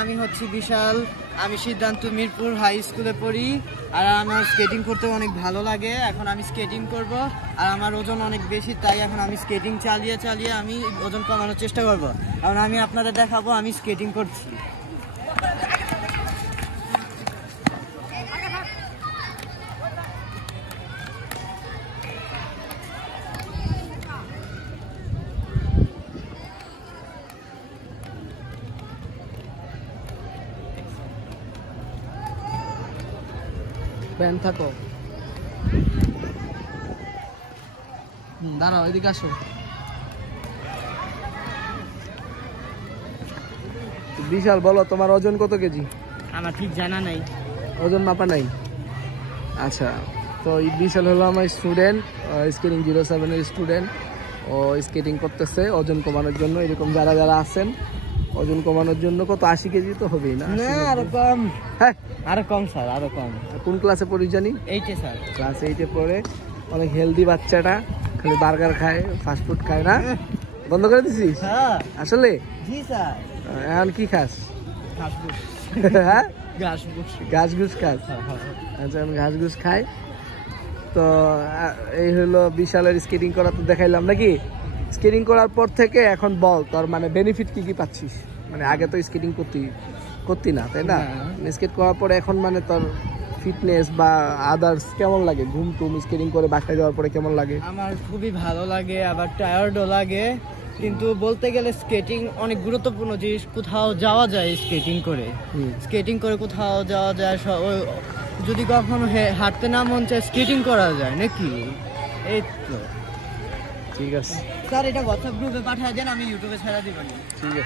আমি হচ্ছি বিশাল। আমি সিদ্ধান্ত মিরপুর হাই স্কুলে পড়ি আর আমার স্কেটিং করতে অনেক ভালো লাগে। এখন আমি স্কেটিং করব আর আমার ওজন অনেক বেশি, তাই এখন আমি স্কেটিং চালিয়ে চালিয়ে আমি ওজন কমানোর চেষ্টা করব। এখন আমি আপনাদের দেখাবো আমি স্কেটিং করছি। ব্যান থাকো, দাঁড়াও, এদিকে আসো। বিশাল, বলো তোমার ওজন কত কেজি? আমার ঠিক জানা নাই, ওজন মাপা নাই। আচ্ছা, তো এই বিশাল হলো আমার স্টুডেন্ট, স্কেটিং 07-এর স্টুডেন্ট। ও স্কেটিং করতেছে ওজন কমানোর জন্য। এরকম যারা যারা আছেন ওজন কমানোর জন্য, কত 80 কেজি তো হবেই না? আরো কম। হ্যাঁ, আরো কম স্যার, আরো কম। কোন ক্লাসে পড়ি জানি? 8-এ স্যার। ক্লাস 8-এ পড়ে। অনেক হেলদি বাচ্চাটা, খালি বার্গার খায়, ফাস্টফুড খায় না? বন্ধ করে দিছিস আসলে? জি স্যার। এখন কি খাস? হ্যাঁ, ঘাস ঘুষ খাস? আচ্ছা, আমি ঘাস ঘুষ খাই। তো এই হলো বিশালের স্কেটিং করা তো দেখাইলাম নাকি। স্কেটিং করার পর থেকে এখন বল তোর মানে বেনিফিট কি কি পাচ্ছিস? মানে আগে তো স্কেটিং করতি না, তাই না? স্কেট করার পরে এখন মানে তোর ফিটনেস বা আদার্স কেমন লাগে? ঘুম টুম স্কেটিং করে বাসায় যাওয়ার পরে কেমন লাগে? আমার খুবই ভালো লাগে, আবার টায়ার্ডও লাগে। কিন্তু বলতে গেলে স্কেটিং অনেক গুরুত্বপূর্ণ জিনিস। কোথাও যাওয়া যায় স্কেটিং করে, কোথাও যাওয়া যায়। যদি কখনো হাঁটতে না মন চায় স্কেটিং করা যায় নাকি। এই তো ঠিক আছে স্যার, এটা হোয়াটসঅ্যাপ গ্রুপে পাঠিয়ে দেন, আমি ইউটিউবে ছেড়ে দিব। ঠিক আছে।